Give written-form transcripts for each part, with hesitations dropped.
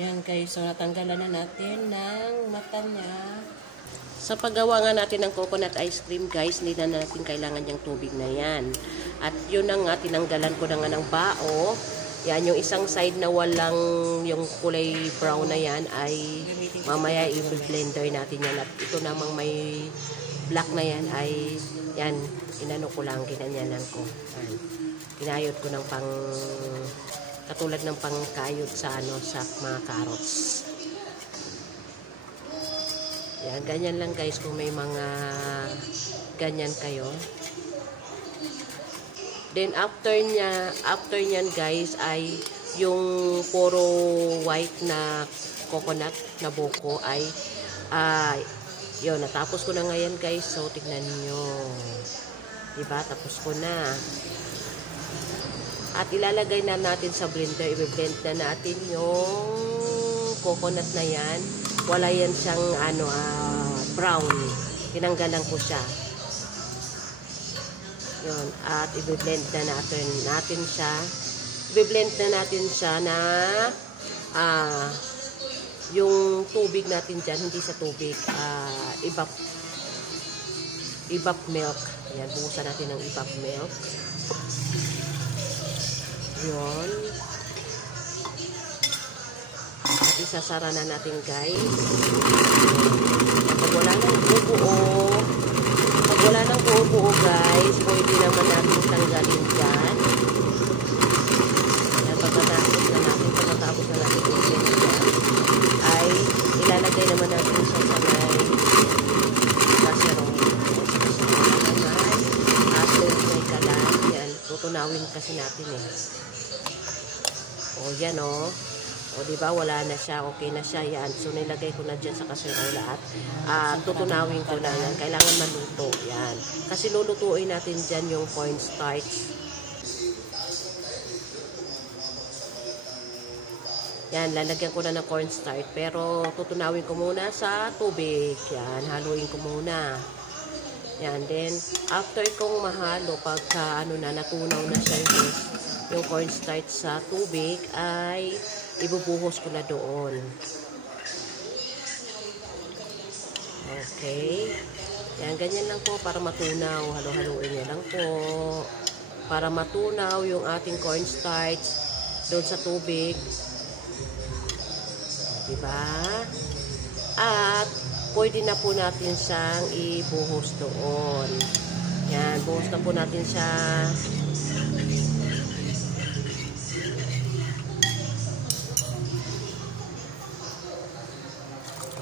Yan guys, so natanggalan na natin ng mata niya. Sa paggawa nga natin ng coconut ice cream guys, hindi na natin kailangan yung tubig na yan. At yun na nga, tinanggalan ko na nga ng bao. Yan, yung isang side na walang yung kulay brown na yan ay mamaya i-blender natin yan. At ito namang may black na yan ay yan, inano ko lang, ginanyanan ko. Yan. Kinayod ko ng pang katulad ng pangkayod sa ano sa mga carrots. Yan, ganyan lang guys kung may mga ganyan kayo. Then after niyan guys ay yung puro white na coconut na buko ay yun, natapos ko na ngayon guys. So tignan niyo. Diba? Tapos ko na. At ilalagay na natin sa blender. I-blend na natin yung coconut na yan. Wala yan siyang brown. Tinanggalan ko siya. Yun. At i-blend na natin siya. I-blend na natin siya na yung tubig natin dyan, hindi sa tubig, evap milk. Ayan, buhusan natin ng evap milk. Yun. At isasara na natin guys. Pag wala nang buo guys, pwede naman natin tanggalin dyan. Ayan, pagkatapos na natin ay ilalagay naman natin siya sa may casserole. After may kalan, yan, tutunawin kasi natin eh. O yan o. O diba, wala na siya, okay na siya, yan. So nilagay ko na dyan sa casserole at tutunawin ko na yan. Kailangan maluto, yan. Kasi lulutuin natin dyan yung cornstarch. Yan, lalagyan ko na ng cornstarch. Pero tutunawin ko muna sa tubig. Yan, haluin ko muna. Yan, then after kong mahalo, pagka natunaw na siya yung cornstarch sa tubig, ay ibubuhos ko na doon. Okay. Yan, ganyan lang po para matunaw. Halo-haluin niya lang po. Para matunaw yung ating cornstarch doon sa tubig. Diba? At pwede na po natin siyang ibuhos doon. Yan, buhos na po natin siya.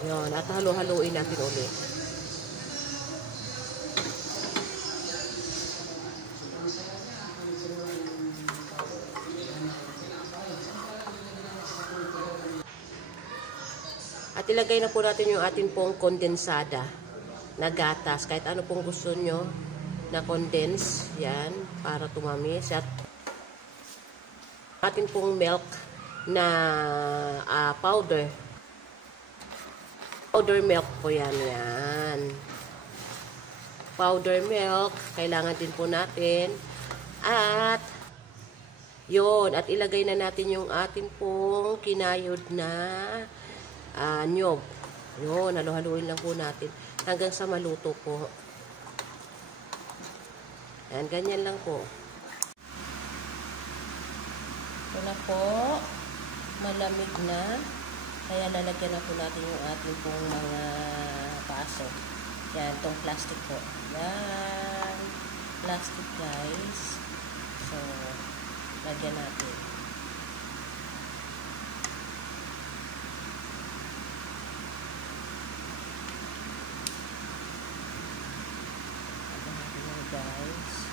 Yan, at halo-haloin natin ulit. At ilagay na po natin yung ating pong kondensada na gatas. Kahit ano pong gusto nyo na condense. Yan, para tumamis. At ating pong milk na powder. Powder milk po yan. Yan. Powder milk. Kailangan din po natin. At yun. At ilagay na natin yung ating pong kinayod na nyog. Yun, halo-haluin lang po natin hanggang sa maluto po. Yan, ganyan lang po. Ito na po. Malamig na. Kaya lalagyan na po natin yung ating pong mga paso. Yan, itong plastic po. Yan. Plastic guys. So, lagyan natin. Guys.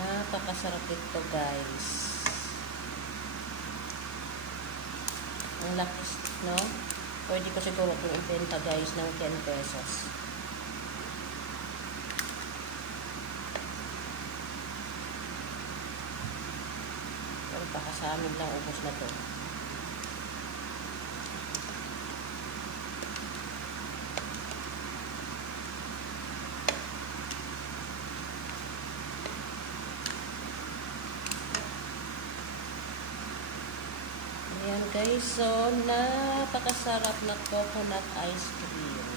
Napakasarap ito, guys. Ang laki, no? Pwede ko siguro itong ibenta, guys, ng 10 pesos. Pero baka sa amin lang, ubos na to. Ayan, guys, so napakasarap na coconut ice cream.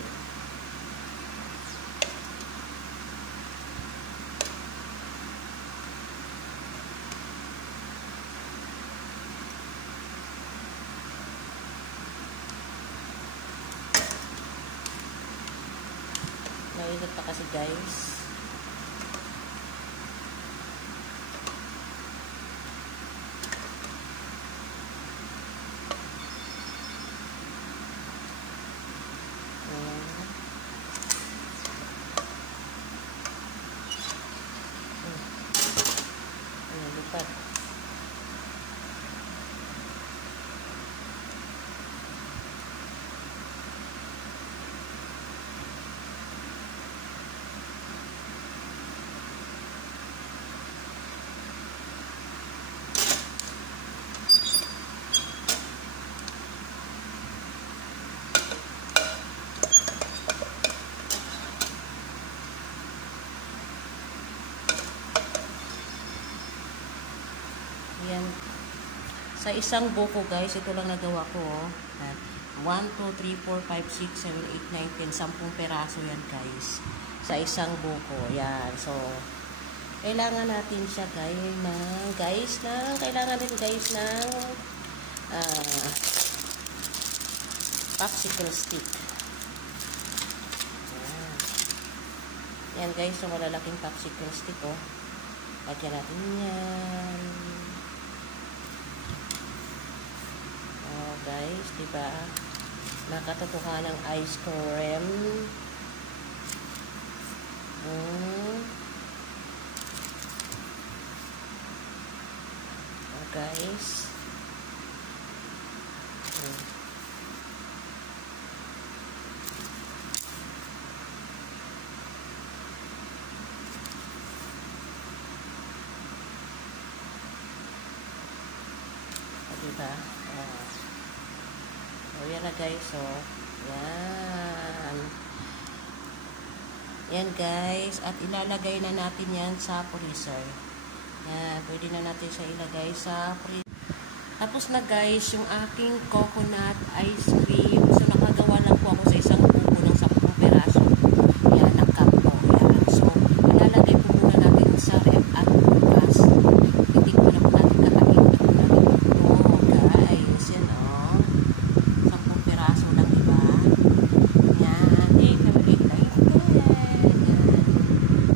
Mainit pa kasi, guys. Lipat. Ayan. Sa isang buko, guys, ito lang nagawa ko. 1, 2, 3, 4, 5, 6, 7, 8, 9, 10. 10 peraso yan, guys. Sa isang buko. Yan. So, kailangan natin siya, kailangan din, guys, ng popsicle stick. Yan. Yan, guys. So, malalaking popsicle stick, oh. Lagyan natin yan. Guys, diba? Nakatotohanan ng ice cream. Guys. Diba? So, yan na, guys. So, yan. Yan, guys. At ilalagay na natin yan sa freezer. Yan. Pwede na natin siya ilagay sa freezer. Tapos na, guys, yung aking coconut ice cream. So, nakagawa lang po ako sa isang buko ng 10 peraso. Yan, ang cup po. Yan. So, ilalagay po muna natin sa ref at bukas. Titikman na po natin, kakain na po natin ito, guys. Yan, oh. 10 peraso lang, diba? Yan.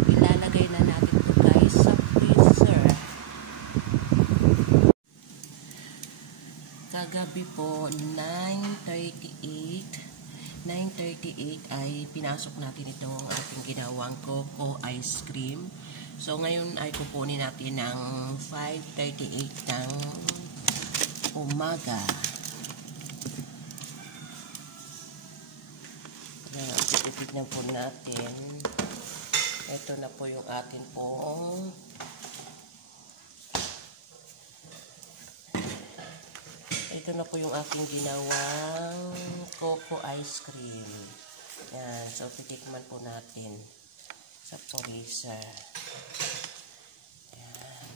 Ilalagay na natin ito, guys, sa freezer. Kagabi po, 9:38 ay pinasok natin itong ating ginawang coco ice cream. So, ngayon ay kukunin natin ng 5:38 ng umaga. Ayan, titignan po natin. Ito na po yung atin pong ito na po yung aking ginawang coco ice cream. Yan. So, titikman po natin sa freezer. Yan.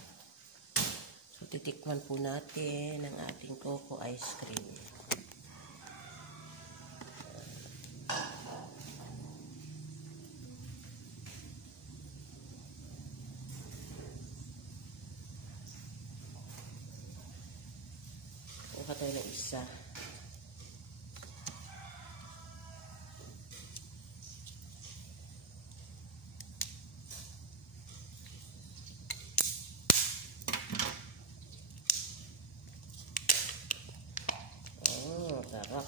So, titikman po natin ang ating coco ice cream. Kuha tayo ng isa. Sarap.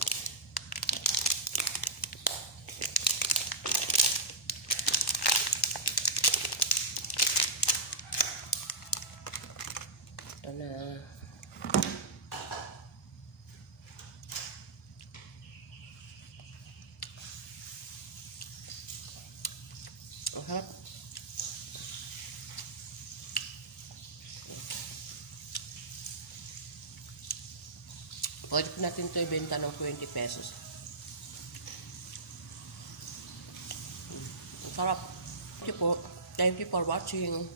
Ang sarap. Pwede natin ito ibenta ng 20 pesos. Ang sarap. Thank you po. Thank you for watching.